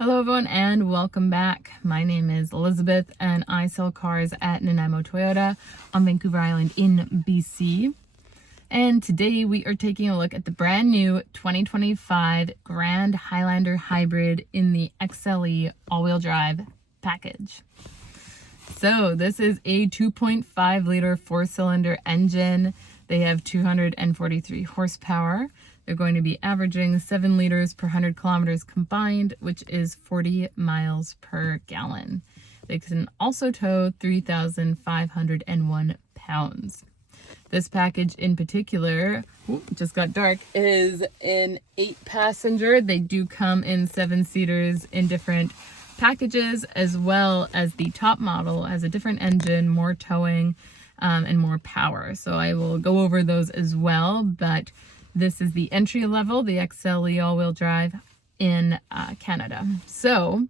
Hello everyone and welcome back. My name is Elizabeth and I sell cars at Nanaimo Toyota on Vancouver Island in BC. And today we are taking a look at the brand new 2025 Grand Highlander Hybrid in the XLE all-wheel drive package. So this is a 2.5 liter 4-cylinder engine. They have 243 horsepower. They're going to be averaging 7 liters per 100 kilometers combined, which is 40 miles per gallon. They can also tow 3,501 pounds. This package in particular, just got dark, is an 8-passenger. They do come in 7-seaters in different packages, as well as the top model has a different engine, more towing, and more power. So I will go over those as well, but this is the entry level, the XLE all-wheel drive in Canada. So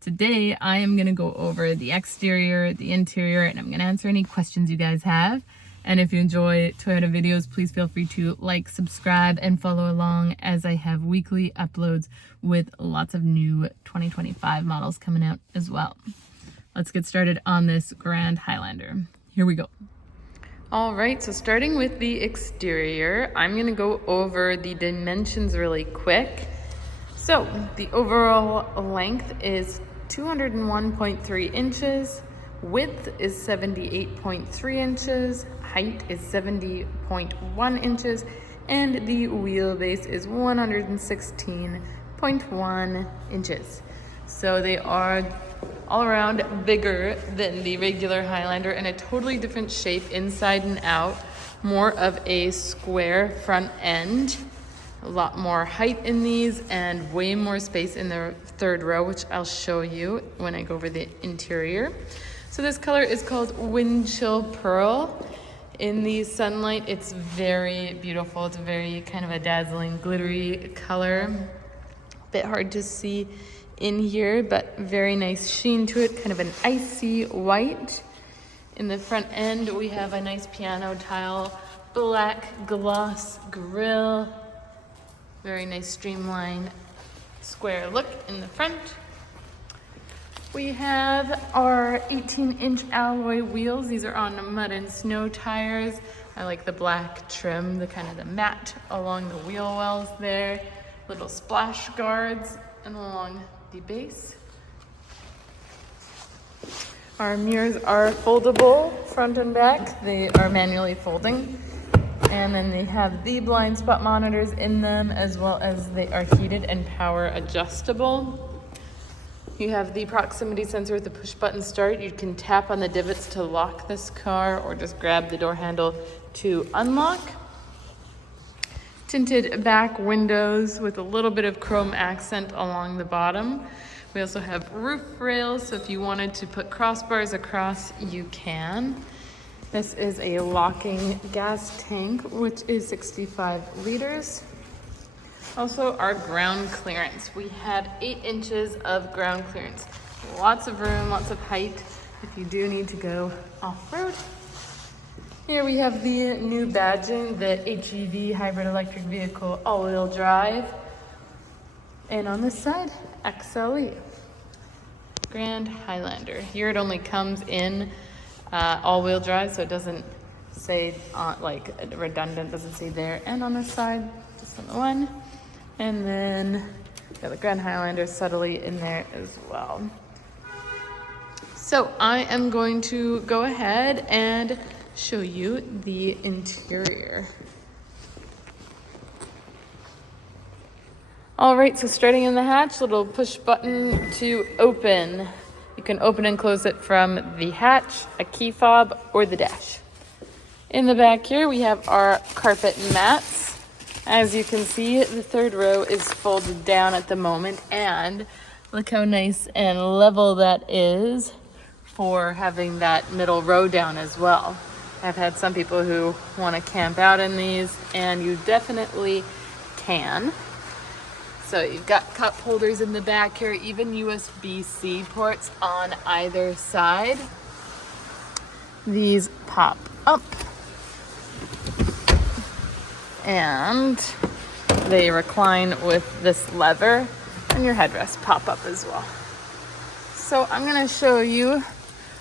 today I am going to go over the exterior, the interior, and I'm going to answer any questions you guys have. And if you enjoy Toyota videos, please feel free to like, subscribe, and follow along as I have weekly uploads with lots of new 2025 models coming out as well. Let's get started on this Grand Highlander. Here we go. All right, so starting with the exterior, I'm gonna go over the dimensions really quick. So the overall length is 201.3 inches, width is 78.3 inches, height is 70.1 inches, and the wheelbase is 116.1 inches. So they are all around bigger than the regular Highlander and a totally different shape inside and out. More of a square front end, a lot more height in these, and way more space in the third row, which I'll show you when I go over the interior. So this color is called Wind Chill Pearl. In the sunlight, it's very beautiful. It's very kind of a dazzling, glittery color. A bit hard to see in here, but very nice sheen to it, kind of an icy white. In the front end, we have a nice piano tile, black gloss grille, very nice streamlined square look in the front. We have our 18-inch alloy wheels. These are on mud and snow tires. I like the black trim, the kind of the matte along the wheel wells there, little splash guards, and along the base. Our mirrors are foldable front and back. They are manually folding. And then they have the blind spot monitors in them, as well as they are heated and power adjustable. You have the proximity sensor with the push button start. You can tap on the divots to lock this car or just grab the door handle to unlock. Tinted back windows with a little bit of chrome accent along the bottom. We also have roof rails, so if you wanted to put crossbars across, you can. This is a locking gas tank, which is 65 liters. Also, our ground clearance. We have 8 inches of ground clearance. Lots of room, lots of height if you do need to go off-road. Here we have the new badging, the HEV, hybrid electric vehicle, all-wheel drive. And on this side, XLE, Grand Highlander. Here it only comes in all-wheel drive, so it doesnn't say like redundant, doesn't say there. And on this side, just on the one. And then got the Grand Highlander subtly in there as well. So I am going to go ahead and show you the interior. All right, so starting in the hatch, little push button to open. You can open and close it from the hatch, a key fob, or the dash. In the back here, we have our carpet mats. As you can see, the third row is folded down at the moment, and look how nice and level that is for having that middle row down as well. I've had some people who want to camp out in these, and you definitely can. So you've got cup holders in the back here, even USB-C ports on either side. These pop up. And they recline with this lever. and your headrest pop up as well. So I'm gonna show you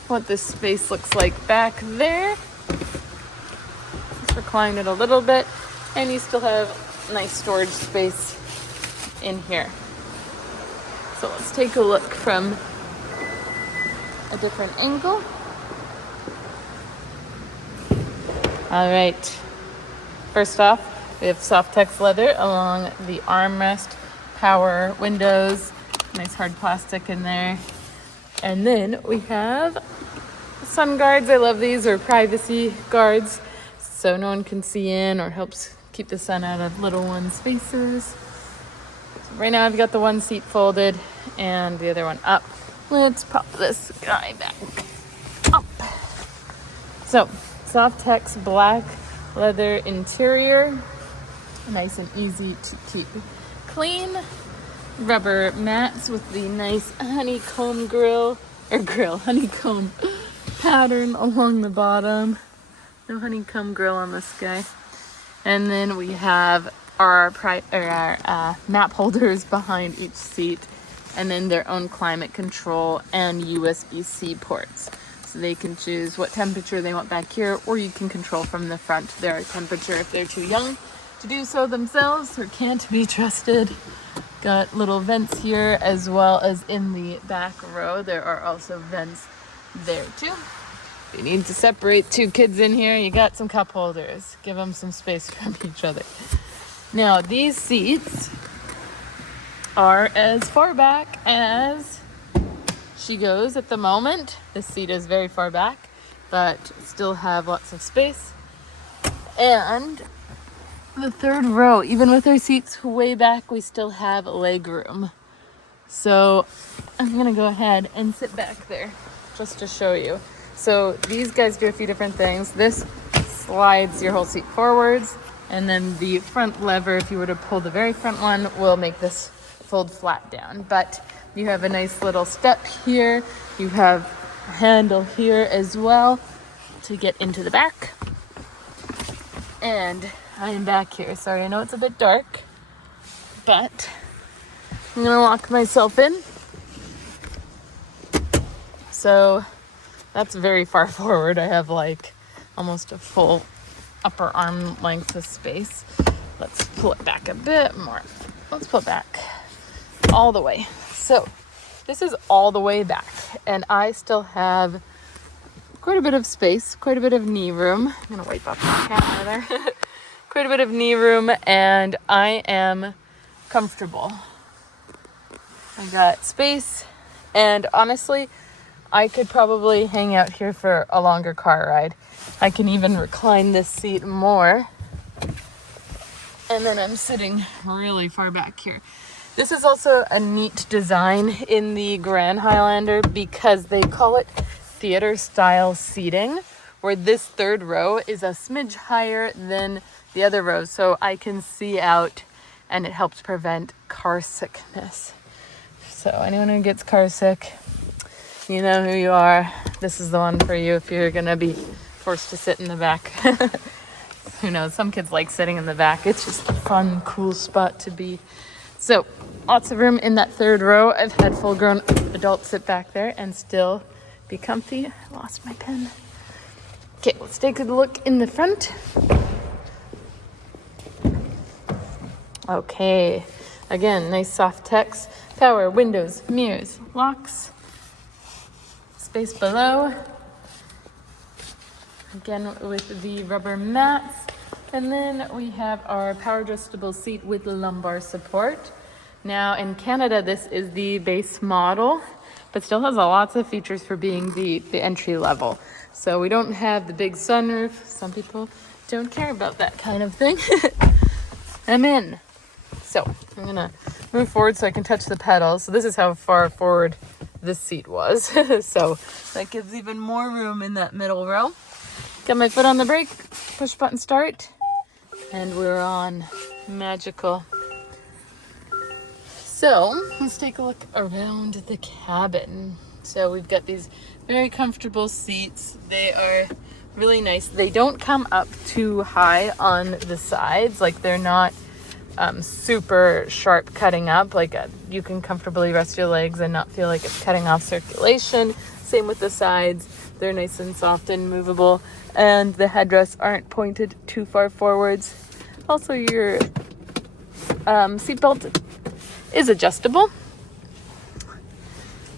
what this space looks like back there. Just recline it a little bit, and you still have nice storage space in here. So let's take a look from a different angle. All right, first off, we have Softex leather along the armrest, power windows, nice hard plastic in there. And then we have sun guards. I love these, or privacy guards, so no one can see in, or helps keep the sun out of little ones' faces. So right now I've got the one seat folded and the other one up. Let's pop this guy back up. So Softex black leather interior, nice and easy to keep clean. Rubber mats with the nice honeycomb honeycomb pattern along the bottom. No honeycomb grill on this guy. And then we have our map holders behind each seat, and then their own climate control and USB-C ports. So they can choose what temperature they want back here, or you can control from the front their temperature if they're too young to do so themselves or can't be trusted. Got little vents here, as well as in the back row there are also vents there too. If you need to separate two kids in here, you got some cup holders. Give them some space from each other. Now these seats are as far back as she goes at the moment. This seat is very far back, but still have lots of space. And the third row, even with our seats way back, we still have leg room. So I'm gonna go ahead and sit back there just to show you. So these guys do a few different things. This slides your whole seat forwards, and then the front lever, if you were to pull the very front one, will make this fold flat down. But you have a nice little step here. You have a handle here as well to get into the back. And I am back here. Sorry, I know it's a bit dark, but I'm gonna lock myself in. So that's very far forward. I have like almost a full upper arm length of space. Let's pull it back a bit more. Let's pull it back all the way. So this is all the way back, and I still have quite a bit of space, quite a bit of knee room. I'm gonna wipe up my camera there. Quite a bit of knee room, and I am comfortable. I got space, and honestly, I could probably hang out here for a longer car ride. I can even recline this seat more, and then I'm sitting really far back here. This is also a neat design in the Grand Highlander because they call it theater style seating, where this third row is a smidge higher than the other rows, so I can see out, and it helps prevent car sickness. So anyone who gets car sick, you know who you are. This is the one for you if you're gonna be forced to sit in the back. Who knows, some kids like sitting in the back. It's just a fun, cool spot to be. So lots of room in that third row. I've had full grown adults sit back there and still be comfy. I lost my pen. Okay, let's take a look in the front. Okay, again, nice Softex, power, windows, mirrors, locks, space below. Again, with the rubber mats. And then we have our power adjustable seat with lumbar support. Now in Canada, this is the base model, but still has lots of features for being the entry level. So we don't have the big sunroof. Some people don't care about that kind of thing. I'm in. So I'm gonna move forward so I can touch the pedals. So this is how far forward this seat was. So that gives even more room in that middle row. Got my foot on the brake, push button start, and we're on. Magical. So let's take a look around the cabin. So we've got these very comfortable seats. They are really nice. They don't come up too high on the sides. Like they're not super sharp cutting up. Like you can comfortably rest your legs and not feel like it's cutting off circulation. Same with the sides. They're nice and soft and movable. And the headrests aren't pointed too far forwards. Also, your seatbelt is adjustable.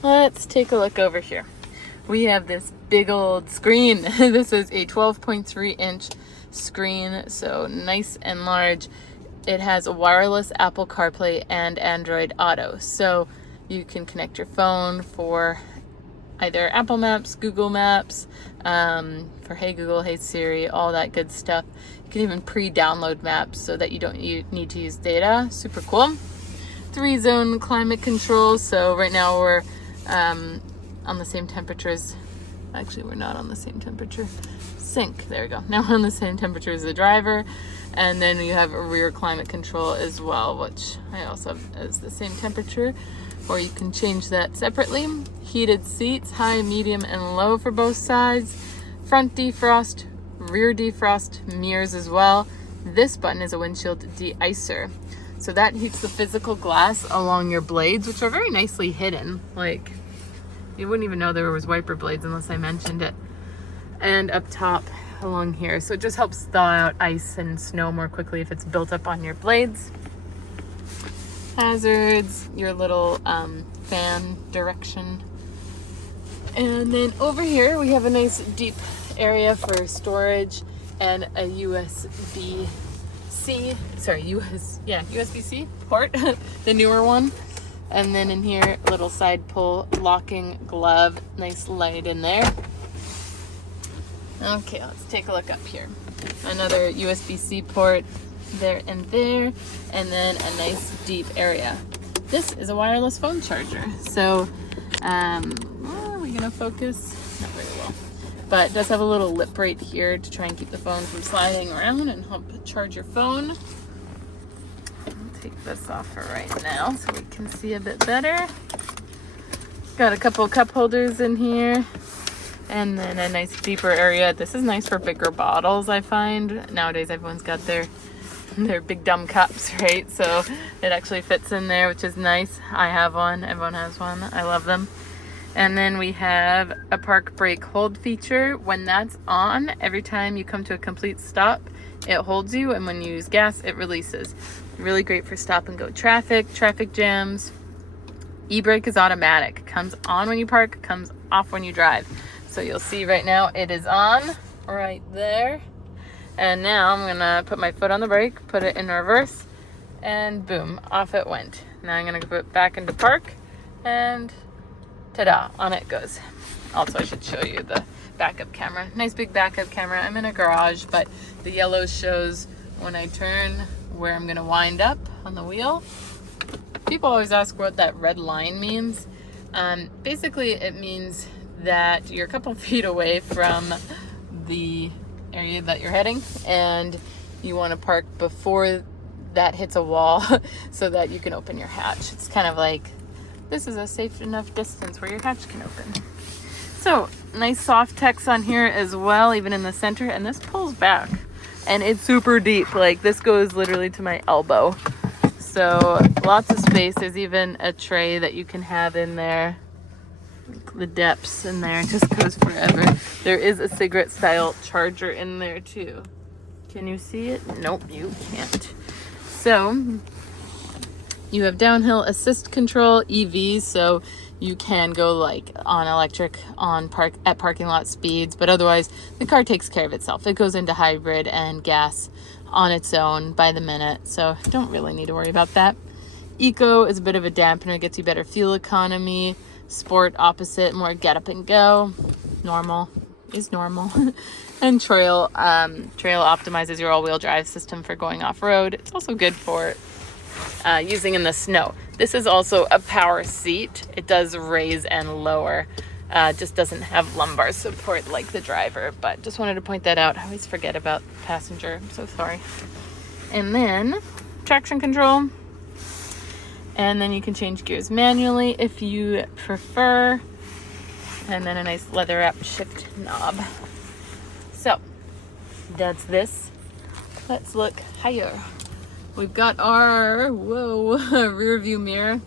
Let's take a look over here. We have this big old screen. This is a 12.3 inch screen, so nice and large. It has a wireless Apple CarPlay and Android Auto, so you can connect your phone for either Apple Maps, Google Maps, for Hey Google, Hey Siri, all that good stuff. You can even pre-download maps so that you don't need to use data. Super cool. 3-zone climate control, so right now we're on the same temperatures. Actually, we're not on the same temperature. Sync, there we go. Now we're on the same temperature as the driver. And then you have a rear climate control as well, which I also have as the same temperature, or you can change that separately. Heated seats, high, medium, and low for both sides. Front defrost, rear defrost, mirrors as well. This button is a windshield de-icer. So that heats the physical glass along your blades, which are very nicely hidden. Like, you wouldn't even know there was wiper blades unless I mentioned it. And up top along here. So it just helps thaw out ice and snow more quickly if it's built up on your blades. Hazards, your little fan direction. And then over here we have a nice deep area for storage and a USB-C port, the newer one. And then in here, little side pull locking glove, nice light in there. Okay, let's take a look up here. Another USB-C port there and there, and then a nice deep area. This is a wireless phone charger. So, are we gonna focus? Not very well. But it does have a little lip right here to try and keep the phone from sliding around and help charge your phone. I'll take this off for right now so we can see a bit better. Got a couple cup holders in here. And then a nice deeper area. This is nice for bigger bottles, I find. Nowadays, everyone's got their big dumb cups, right? So it actually fits in there, which is nice. I have one. Everyone has one. I love them. And then we have a park brake hold feature. When that's on, every time you come to a complete stop, it holds you. And when you use gas, it releases. Really great for stop and go traffic jams. E-brake is automatic. Comes on when you park, comes off when you drive. So you'll see right now it is on right there. And now I'm gonna put my foot on the brake, put it in reverse, and boom, off it went. Now I'm gonna put it back into park, and ta-da, on it goes. Also, I should show you the backup camera. Nice big backup camera. I'm in a garage, but the yellow shows when I turn where I'm gonna wind up on the wheel. People always ask what that red line means. Basically, it means that you're a couple feet away from the area that you're heading and you want to park before that hits a wall so that you can open your hatch. It's kind of like, this is a safe enough distance where your hatch can open. So nice soft text on here as well, even in the center, and this pulls back and it's super deep. Like, this goes literally to my elbow. So lots of space. There's even a tray that you can have in there. The depths in there, it just goes forever. There is a cigarette style charger in there too. Can you see it? Nope, you can't. So you have downhill assist control, EV, so you can go like on electric at parking lot speeds, but otherwise the car takes care of itself. It goes into hybrid and gas on its own by the minute, so don't really need to worry about that. Eco is a bit of a dampener, gets you better fuel economy. Sport, opposite, more get up and go. Normal is normal. And trail optimizes your all-wheel drive system for going off-road. It's also good for using in the snow. This is also a power seat. It does raise and lower. Just doesn't have lumbar support like the driver, but just wanted to point that out. I always forget about the passenger. I'm so sorry. And then traction control. And then you can change gears manually if you prefer. And then a nice leather wrap shift knob. So that's this. Let's look higher. We've got our, rear view mirror.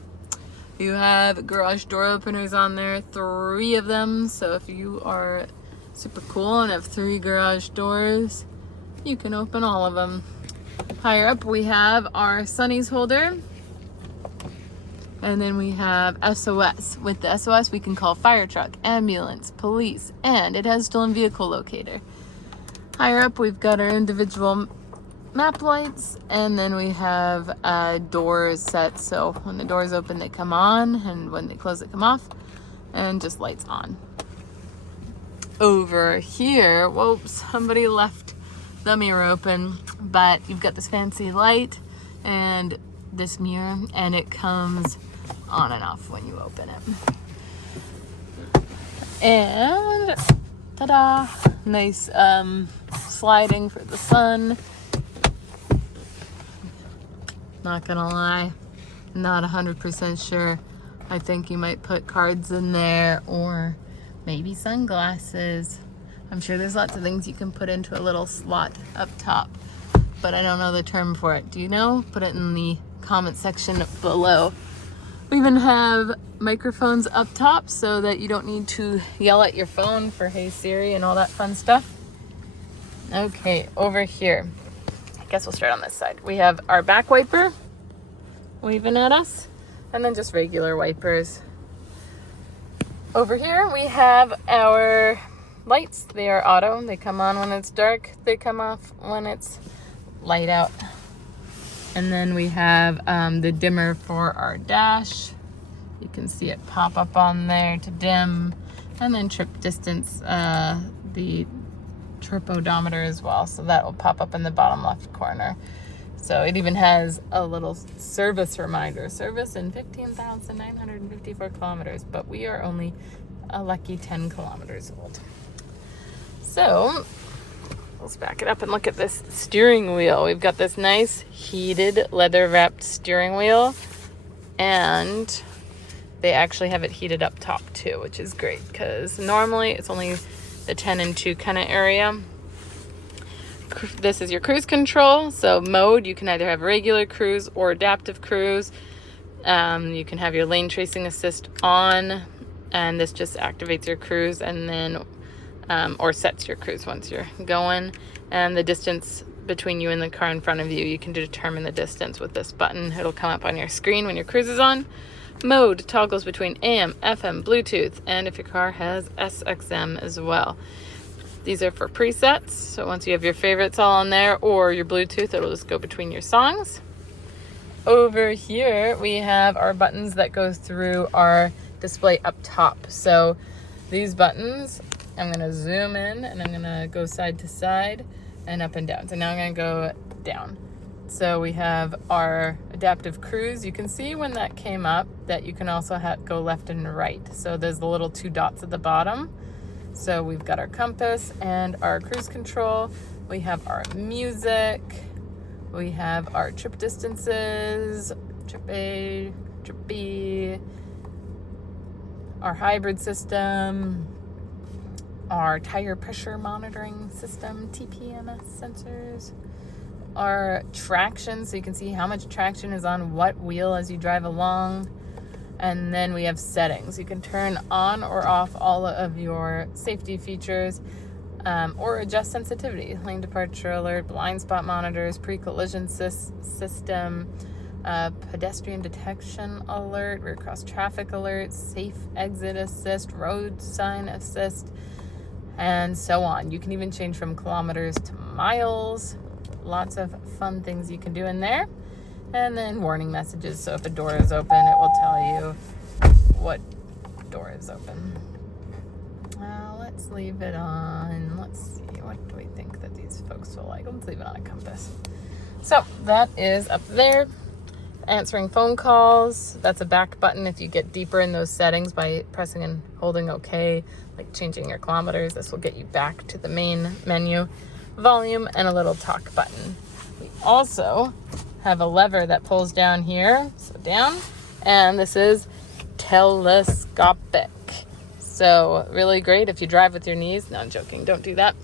You have garage door openers on there, 3 of them. So if you are super cool and have 3 garage doors, you can open all of them. Higher up we have our Sunnies holder. And then we have SOS. With the SOS we can call fire truck, ambulance, police, and it has stolen vehicle locator. Higher up we've got our individual map lights, and then we have doors set, so when the doors open they come on, and when they close they come off, and just lights on. Over here, somebody left the mirror open, but you've got this fancy light and this mirror, and it comes on and off when you open it. And ta-da! Nice sliding for the sun. Not gonna lie, not 100% sure. I think you might put cards in there, or maybe sunglasses. I'm sure there's lots of things you can put into a little slot up top, but I don't know the term for it. Do you know? Put it in the comment section below. We even have microphones up top so that you don't need to yell at your phone for Hey Siri and all that fun stuff. Okay, over here. I guess we'll start on this side. We have our back wiper waving at us, and then just regular wipers. Over here we have our lights. They are auto. They come on when it's dark. They come off when it's light out. And then we have the dimmer for our dash. You can see it pop up on there to dim. And then trip distance, the trip odometer as well, so that will pop up in the bottom left corner. So it even has a little service reminder, service in 15,954 kilometers, but we are only a lucky 10 kilometers old. So let's back it up and look at this steering wheel. We've got this nice heated leather wrapped steering wheel, and they actually have it heated up top too, which is great because normally it's only the 10 and 2 kind of area. This is your cruise control. So mode, you can either have regular cruise or adaptive cruise. You can have your lane tracing assist on, and this just activates your cruise and then or sets your cruise once you're going. And the distance between you and the car in front of you, you can determine the distance with this button. It'll come up on your screen when your cruise is on. Mode toggles between AM, FM, Bluetooth, and if your car has SXM as well. These are for presets, so once you have your favorites all on there or your Bluetooth, it'll just go between your songs. Over here we have our buttons that go through our display up top. So these buttons, I'm going to zoom in and I'm going to go side to side and up and down. So now I'm going to go down. So we have our adaptive cruise. You can see when that came up that you can also go left and right. So there's the little 2 dots at the bottom. So we've got our compass and our cruise control. We have our music. We have our trip distances, trip A, trip B, our hybrid system, our tire pressure monitoring system, TPMS sensors, our traction, so you can see how much traction is on what wheel as you drive along. And then we have settings. You can turn on or off all of your safety features, or adjust sensitivity, lane departure alert, blind spot monitors, pre-collision system, pedestrian detection alert, rear cross traffic alert, safe exit assist, road sign assist, and so on. You can even change from kilometers to miles. Lots of fun things you can do in there. And then warning messages, so if a door is open, it will tell you what door is open. Let's leave it on. Let's see, what do we think that these folks will like? Let's leave it on a compass. So that is up there. Answering phone calls, that's a back button if you get deeper in those settings by pressing and holding OK, like changing your kilometers. This will get you back to the main menu. Volume and a little talk button. We also have a lever that pulls down here, so down, and this is telescopic. So really great if you drive with your knees. No, I'm joking, don't do that.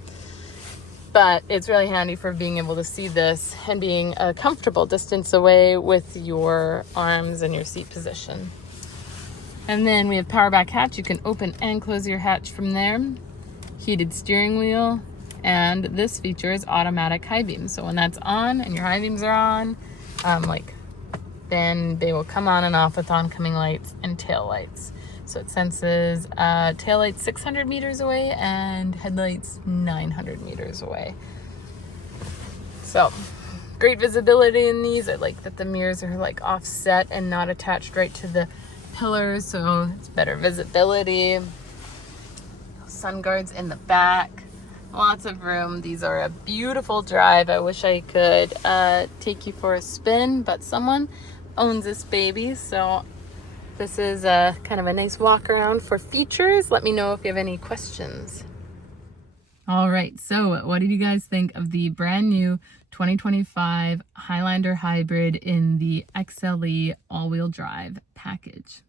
but it's really handy for being able to see this and being a comfortable distance away with your arms and your seat position. And then we have power back hatch. You can open and close your hatch from there. Heated steering wheel, and this features automatic high beams. So when that's on and your high beams are on, then they will come on and off with oncoming lights and tail lights. So it senses tail lights 600 meters away and headlights 900 meters away. So great visibility in these. I like that the mirrors are like offset and not attached right to the pillars, so it's better visibility. Sun guards in the back, lots of room. These are a beautiful drive. I wish I could take you for a spin, but someone owns this baby, so this is a kind of a nice walk around for features. Let me know if you have any questions. All right, so what did you guys think of the brand new 2025 Highlander hybrid in the XLE all-wheel drive package?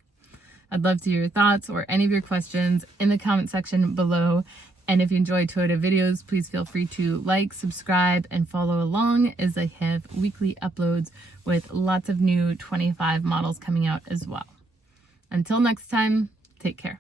I'd love to hear your thoughts or any of your questions in the comment section below. And if you enjoy Toyota videos, please feel free to like, subscribe, and follow along as I have weekly uploads with lots of new 25 models coming out as well. Until next time, take care.